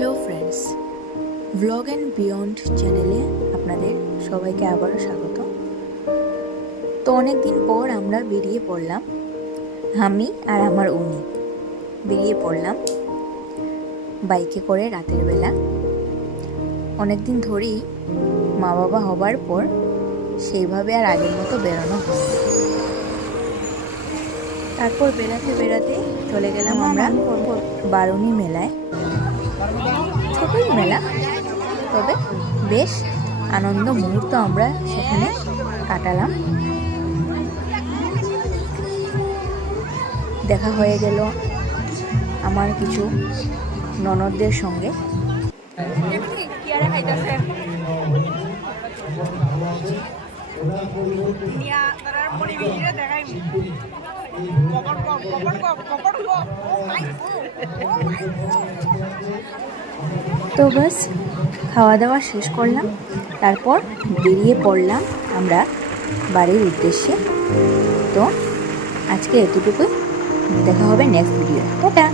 Hello friends, blog and beyond চ্যানেলে আপনাদের সবাইকে আবারও স্বাগত। তো অনেক দিন পর আমরা বেরিয়ে পড়লাম, আমি আর আমার উনি বেরিয়ে পড়লাম বাইকে করে রাতের বেলা। অনেক দিন ধরেই মা বাবা হবার পর সেইভাবে আর আগের মতো বেরোনো হয় না। তারপর বেড়াতে বেড়াতে চলে গেলাম আমরা বারুণী মেলায়। ছোটই মেলা, তবে বেশ আনন্দ মুহূর্ত আমরা সেখানে কাটালাম। দেখা হয়ে গেল আমার কিছু ননদদের সঙ্গে। তো বাস খাওয়া দাওয়া শেষ করলাম, তারপর বেরিয়ে পড়লাম আমরা বাড়ির উদ্দেশ্যে। তো আজকে এতটুকুই, দেখা হবে নেক্সট ভিডিও। টাটা।